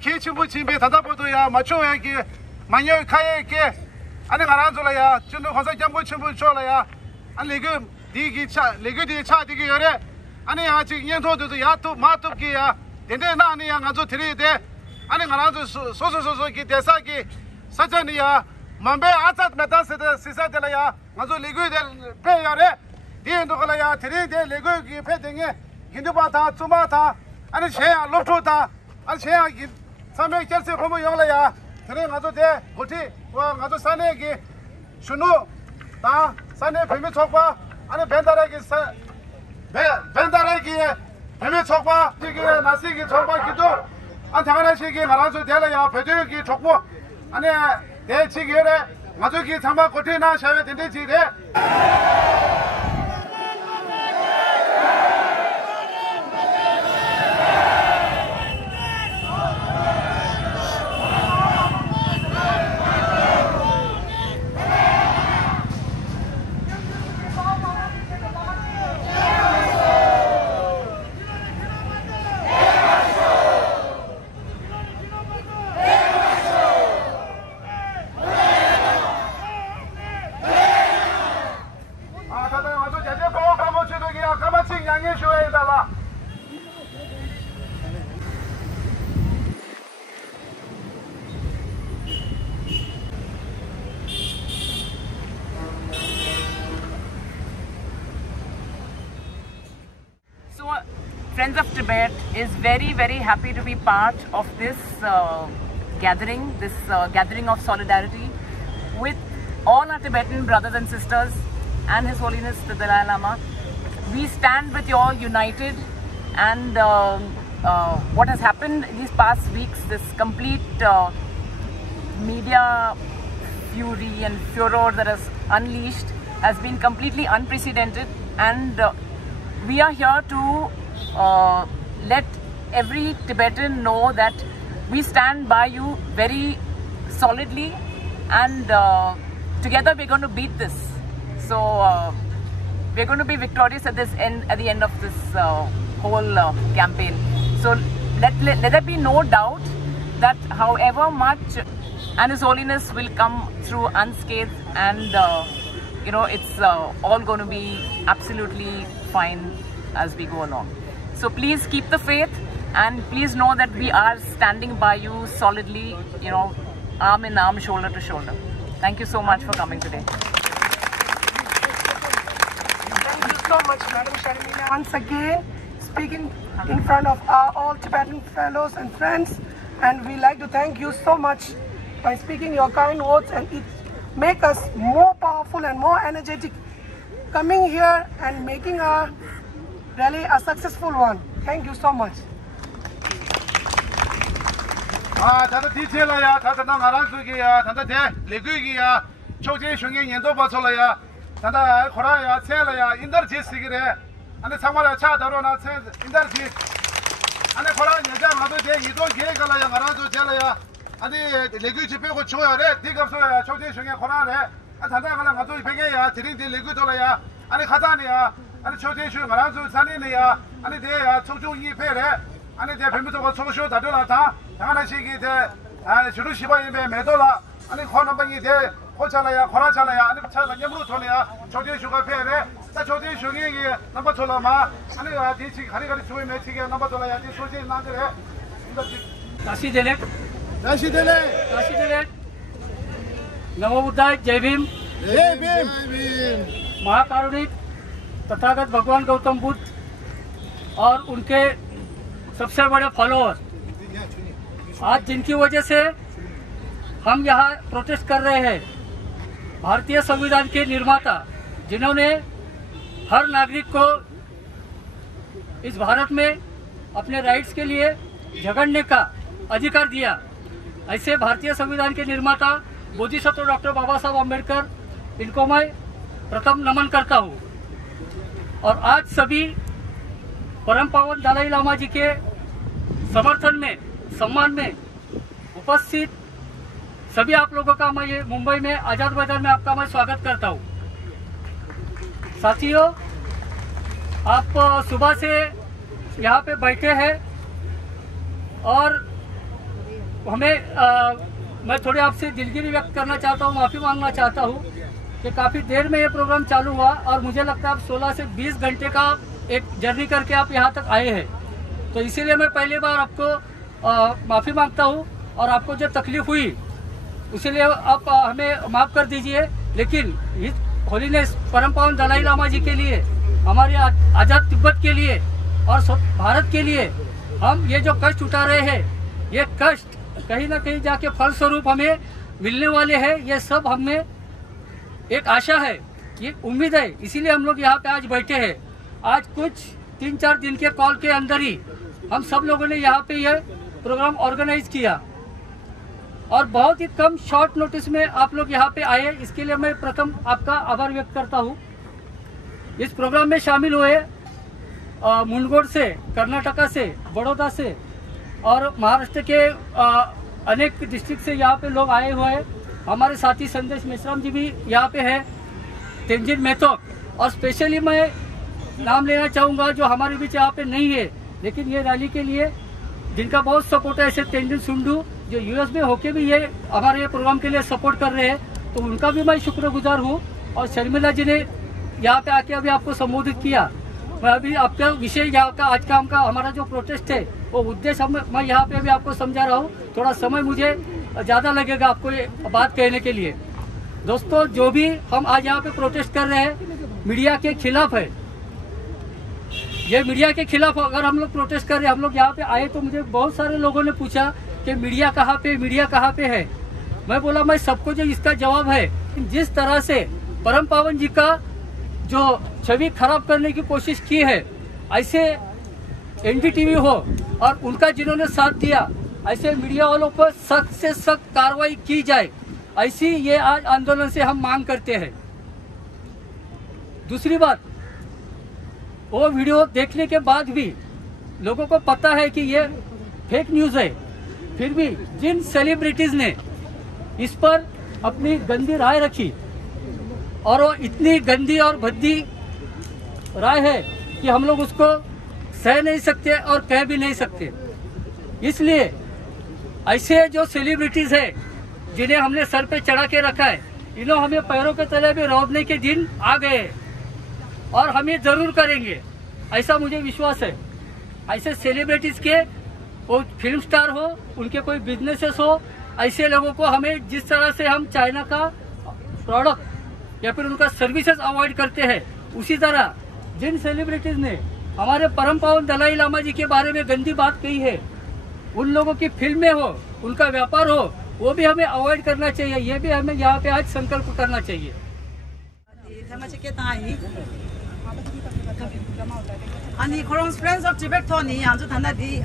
키 친구 집에 다다보도야 맞춰야 기 만여 카에 기 아니 가란 줄이야 준도 가서 jambu 친구 줘라야 아니 그 디기 차 레그디 차 디기 요래 아니 아직 연토도 야토 마토기야 된대나 아니 양아조 드리대 아니 가란 소소소소 기 대사기 사전이야 만배 아삿 메타세데 시사들이야 아주 레그디 배요래 디엔도 걸어야 드리대 레그기 패등에 힌두바타 투마타 아니 쟤야 롭토다 아니 쟤야 삼백 결세 보면 영라야 그래 가서 돼 고티 와 가서 산에기 순우 나 산에 뱀이 척봐 아니 벤다라기 벤다라기 뱀이 척봐 이게 나시기 척봐 기도 안 당하나시기 말아서 되려야 배도기 척고 아니 대치기래 가족이 참바 고티나 샤베 된대지래 Friends of Tibet is very, very happy to be part of this gathering, gathering of solidarity with all our Tibetan brothers and sisters and His Holiness the Dalai Lama. We stand with you all united, and what has happened these past weeks, this complete media fury and furor that has unleashed has been completely unprecedented, and we are here to let every Tibetan know that we stand by you very solidly, and together we're going to beat this. So we're going to be victorious at the end of this whole campaign. So let there be no doubt that however much and His Holiness will come through unscathed, and you know, it's all going to be absolutely fine as we go along. So please keep the faith, and please know that we are standing by you solidly, you know, arm in arm, shoulder to shoulder. Thank you so much for coming today. Thank you so much, Madam Sharmila. Once again, speaking in front of our all Tibetan fellows and friends, and we like to thank you so much by speaking your kind words, and it make us more powerful and more energetic coming here and making our rally a successful one. Thank you so much. 다들 디테일이야. 다들 나 알아주기야. 다들 대 레그기야. 초제 중에 연도 받쳐라야. 다들 코라야, 셀라야, 인더지스기래. 아니 상말에 차 다로나 세 인더지. 아니 코라 여자 가도 돼. 이도 계획을야 알아줘 젤라야. 아니 레그 집에고 줘야래. 디갑소야. 초제 중에 코라래. 아 다들 가라 가도 베개야. 드링디 레그 돌아야. 아니 가자니야. 아니 초제 중 알아줘 산이네야. 아니 대야 초중이 패래. 아니 대 뱀부터가 초쇼 다들라다. 당하나시기 대 주로 시바임에 매돌라. 아니 코나방이 대 호차라야 코라차라야. 아니 차가 냠으로 돌려야. 초제 슈가 패래. 자 초제 슈기 넘버 돌라마. 아니 디치 가리가리 조이 매치게 넘버 돌아야. 디 소제 나그래. Kashi दिले 다시 되네. काशी दिले नमो बुद्धाय जय भीम जय भीम। महाकारुणिक तथागत भगवान गौतम बुद्ध और उनके सबसे बड़े follower आज जिनकी वजह से हम यहाँ प्रोटेस्ट कर रहे हैं, भारतीय संविधान के निर्माता जिन्होंने हर नागरिक को इस भारत में अपने राइट्स के लिए झगड़ने का अधिकार दिया, ऐसे भारतीय संविधान के निर्माता बोधिसत्व डॉक्टर बाबा साहब अम्बेडकर, इनको मैं प्रथम नमन करता हूँ। और आज सभी परम पावन दलाई लामा जी के समर्थन में, सम्मान में उपस्थित सभी आप लोगों का मैं ये मुंबई में आजाद मैदान में आपका मैं स्वागत करता हूँ। साथियों, आप सुबह से यहाँ पे बैठे हैं और मैं थोड़े आपसे दिलगिरी व्यक्त करना चाहता हूँ, माफ़ी मांगना चाहता हूँ कि काफ़ी देर में ये प्रोग्राम चालू हुआ और मुझे लगता है आप 16 से 20 घंटे का एक जर्नी करके आप यहाँ तक आए हैं। तो इसीलिए मैं पहली बार आपको माफ़ी मांगता हूँ और आपको जो तकलीफ हुई इसीलिए आप हमें माफ़ कर दीजिए। लेकिन इस होलीनेस परम पावन दलाई लामा जी के लिए, हमारे आज़ाद तिब्बत के लिए और भारत के लिए हम ये जो कष्ट उठा रहे हैं, ये कष्ट कहीं ना कहीं जाके फलस्वरूप हमें मिलने वाले हैं। ये सब हमें एक आशा है, ये उम्मीद है, इसीलिए हम लोग यहाँ पे आज बैठे हैं। आज कुछ 3-4 दिन के कॉल के अंदर ही हम सब लोगों ने यहाँ पे ये प्रोग्राम ऑर्गेनाइज किया और बहुत ही कम शॉर्ट नोटिस में आप लोग यहाँ पे आए। इसके लिए मैं प्रथम आपका आभार व्यक्त करता हूँ। इस प्रोग्राम में शामिल हुए मुनगोड से, कर्नाटका से, बड़ौदा से और महाराष्ट्र के अनेक डिस्ट्रिक्ट से यहाँ पे लोग आए हुए हैं। हमारे साथी संदेश मेश्राम जी भी यहाँ पे है, तेंजिन मेहतोक, और स्पेशली मैं नाम लेना चाहूँगा जो हमारे बीच यहाँ पे नहीं है लेकिन ये रैली के लिए जिनका बहुत सपोर्ट है, ऐसे तेंजिन सुंडू जो यूएस में होके भी ये हमारे प्रोग्राम के लिए सपोर्ट कर रहे हैं, तो उनका भी मैं शुक्रगुजार हूँ। और शर्मिला जी ने यहाँ पे आके अभी आपको संबोधित किया। मैं अभी आपका विषय यहाँ का आज का हमारा जो प्रोटेस्ट है वो उद्देश्य मैं यहाँ पे अभी आपको समझा रहा हूँ। थोड़ा समय मुझे ज़्यादा लगेगा आपको ये बात कहने के लिए। दोस्तों, जो भी हम आज यहाँ पे प्रोटेस्ट कर रहे हैं मीडिया के खिलाफ है। ये मीडिया के खिलाफ अगर हम लोग प्रोटेस्ट कर रहे हैं, हम लोग यहाँ पे आए तो मुझे बहुत सारे लोगों ने पूछा कि मीडिया कहाँ पे, मीडिया कहाँ पे है। मैं बोला मैं सबको जो इसका जवाब है, जिस तरह से परम पावन जी का जो छवि खराब करने की कोशिश की है, ऐसे एनडीटीवी हो और उनका जिन्होंने साथ दिया, ऐसे मीडिया वालों पर सख्त से सख्त कार्रवाई की जाए, ऐसी ये आज आंदोलन से हम मांग करते हैं। दूसरी बात, वो वीडियो देखने के बाद भी लोगों को पता है कि ये फेक न्यूज है, फिर भी जिन सेलिब्रिटीज ने इस पर अपनी गंदी राय रखी और वो इतनी गंदी और भद्दी राय है कि हम लोग उसको सह नहीं सकते और कह भी नहीं सकते। इसलिए ऐसे जो सेलिब्रिटीज है जिन्हें हमने सर पे चढ़ा के रखा है, इन्होंने हमें पैरों के तले भी रौंदने के दिन आ गए और हम ये जरूर करेंगे, ऐसा मुझे विश्वास है। ऐसे सेलिब्रिटीज के, वो फिल्म स्टार हो, उनके कोई बिजनेसेस हो, ऐसे लोगों को हमें जिस तरह से हम चाइना का प्रोडक्ट या फिर उनका सर्विसेज अवॉइड करते हैं, उसी तरह जिन सेलिब्रिटीज ने हमारे परम पावन दलाई लामा जी के बारे में गंदी बात कही है, उन लोगों की फिल्में हो, उनका व्यापार हो, वो भी हमें अवॉइड करना चाहिए। ये भी हमें यहाँ पे आज संकल्प करना चाहिए। 아니 그런 Friends of Tibet 토니 안주 단다디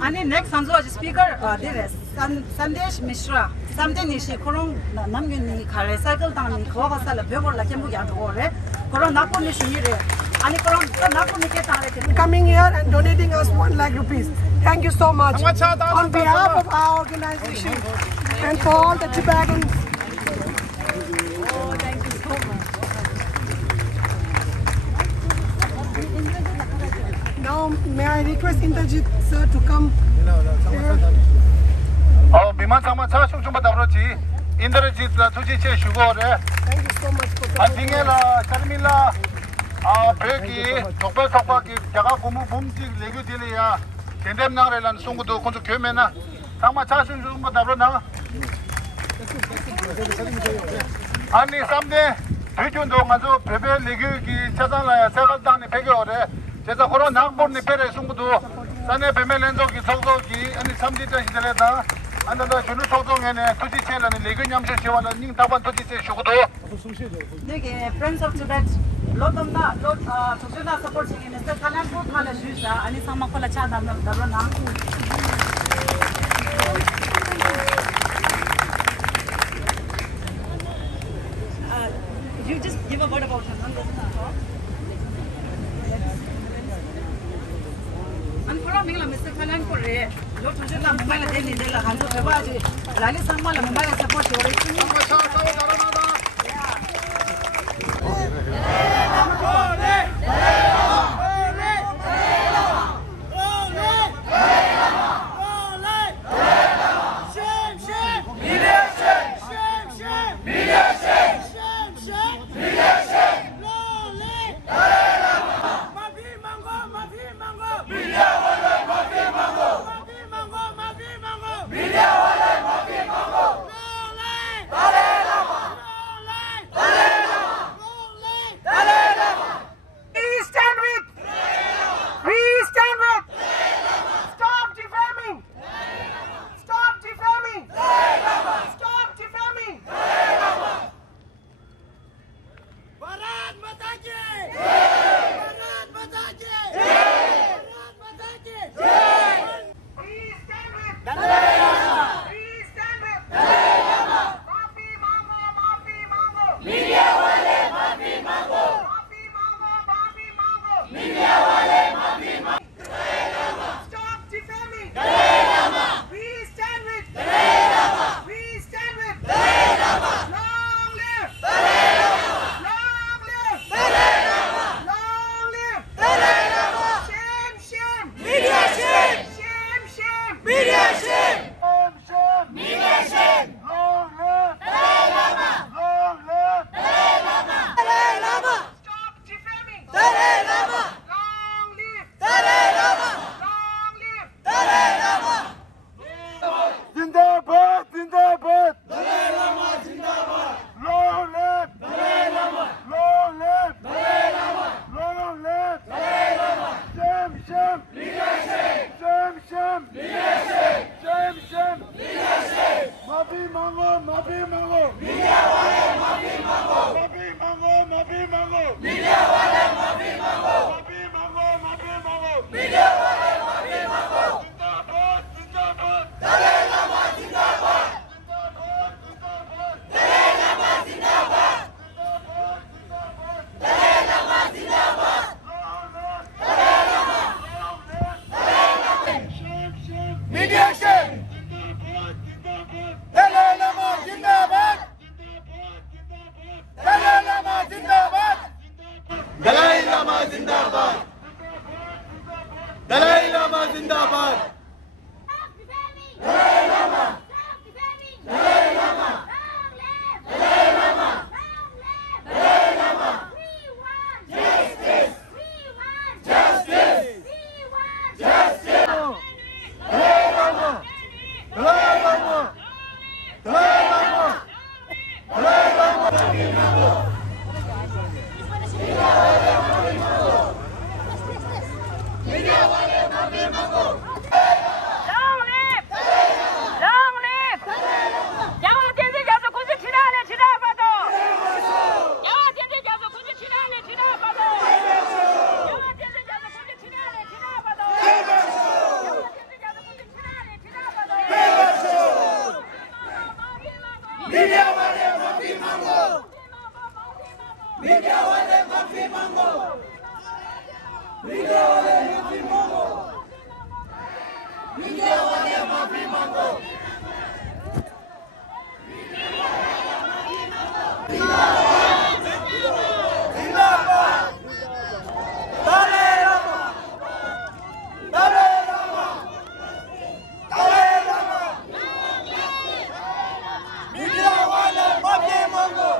아니 next 한주 speaker Sandesh Mishra Samdenishi 그런 남균이 갈래 사이클 당니 그거가 살아 벽을라 캠북이 안 오래 그런 나쁜이 쉬이래 아니 그런 나쁜이 깨다래 Coming here and donating us 1 lakh rupees. Thank you so much on behalf of our organization and for all the Tibetans. Oh, thank you so much. Now, may I request Indrajit sir to come here? 비만 상마차 흉충받아 그렇지. 인드르짓 투지체 슈거래. Thank you so much for 아팅엘라 샤르밀라 베기 독백독박이 자가 고무 봄직 레규딜이야. 겐뎀나레란 송구도 콘주 교면나 상마차 흉충받아 그러나. 아니 삼대 대준도 가서 베베 레규기 차산라야 세갈당니 베겨래. 제가 그런 낙본니 베레 송구도 산에 베멜렌족이 속속이 아니 삼지자 시절에다 안다다 주는 소송에네 투지체라는 레그냠셔 시와라 닝 다반 투지체 쇼고도 네게 Friends of Tibet 로tom나 로 조준나 서포팅이 미스터 칼란포 칼라 주사 아니 상마콜라 차담나 다로나 You just give a word about him. Unfollowing Mr. Kalanpur, Lord Tujula Mumbai Delhi de la Handu Babaji, Rally Samala Mumbai support your मांगो माफी मांगो media वाले माफी मांगो माफी मांगो माफी मांगो मीडिया वाले माफी मांगो माफी मांगो माफी मांगो मीडिया वाले माफी मांगो जिंदाबाद जिंदाबाद दलाई लामा जिंदाबाद जिंदाबाद जिंदाबाद दलाई लामा जिंदाबाद दलाई लामा जिंदाबाद Dalai Lama media shame Dalai Lama जिंदाबाद दलाई लामा जिंदाबाद दलाई लामा जिंदाबाद दलाई लामा जिंदाबाद Dalai Lama Dalai Lama Dalai Lama Dalai Lama justice justice justice Dalai Lama Dalai Lama Dalai Lama Dalai Lama media वाले माफी मांगो Long live! Long live! 阳光天气叫做空气其他的其他发动。阳光天气叫做空气其他的其他发动。阳光天气叫做空气其他的其他发动。阳光天气叫做空气其他的其他发动。मीडिया वाले माफी मांगो मीडिया वाले माफी मांगो मीडिया वाले माफी मांगो मीडिया वाले माफी मांगो जिंदाबाद दलाई लामा दलाई लामा दलाई लामा मीडिया वाले माफी मांगो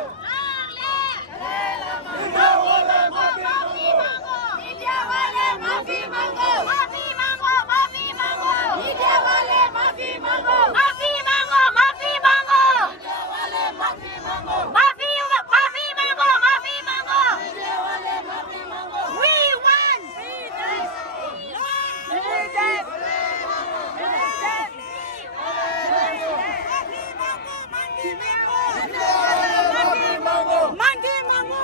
मीडिया वाले माफी मांगो मीडिया वाले माफी मांगो माफी मांगो माफी मांगो मीडिया वाले माफी मांगो माफी मांगो माफी मांगो मीडिया वाले माफी मांगो माफी माफी मांगो माफी मांगो मीडिया वाले माफी मांगो We won माफी मांगो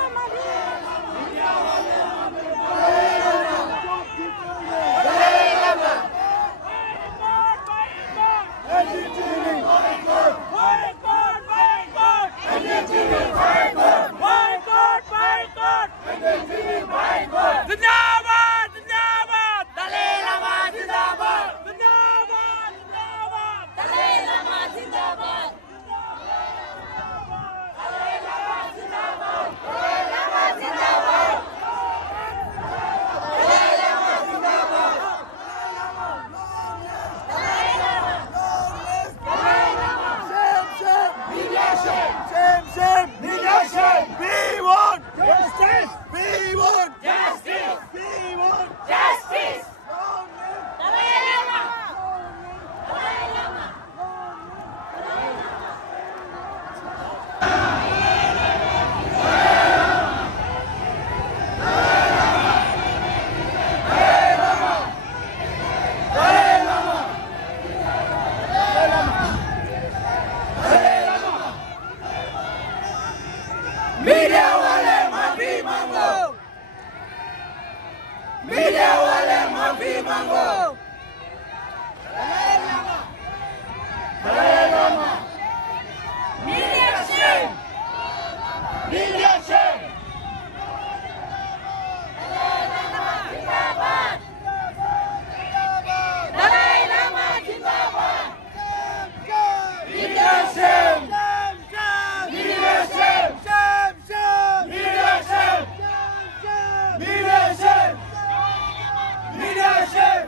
जिंदाबाद जिंदाबाद दलाई लामा जिंदाबाद जिंदाबाद जिंदाबाद दलाई लामा जिंदाबाद दलाई लामा जिंदाबाद दलाई लामा जिंदाबाद दलाई लामा जिंदाबाद Dalai Lama Dalai Lama media shame shame shame media shame we want justice we want justice we want justice Dalai Lama Dalai Lama media वाले माफी मांगो मीडिया वाले माफी मांगो Dalai Lama media shame media shame Dalai Lama जिंदाबाद media shame media shame media shame media shame media shame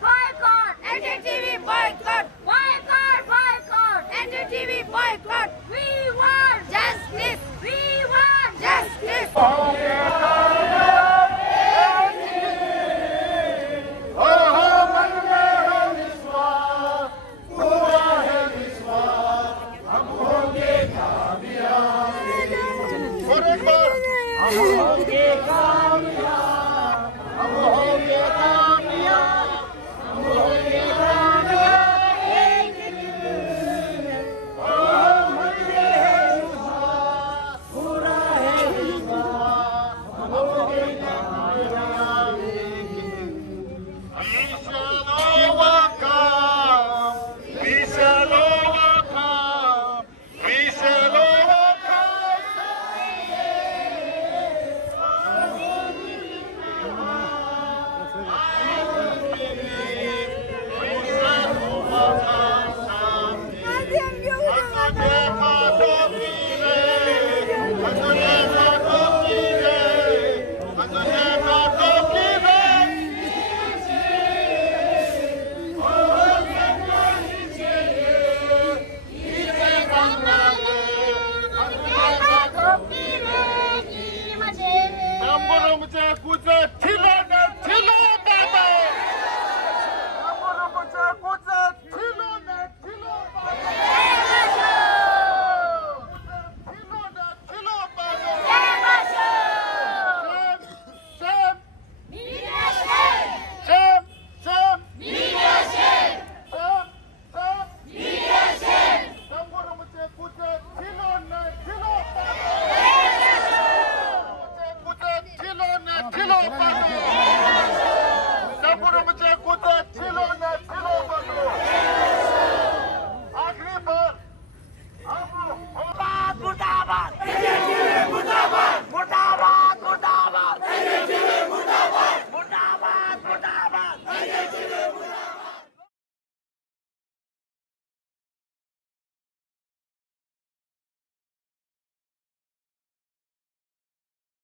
Boycott! NDTV boycott! Boycott! Boycott! NDTV boycott!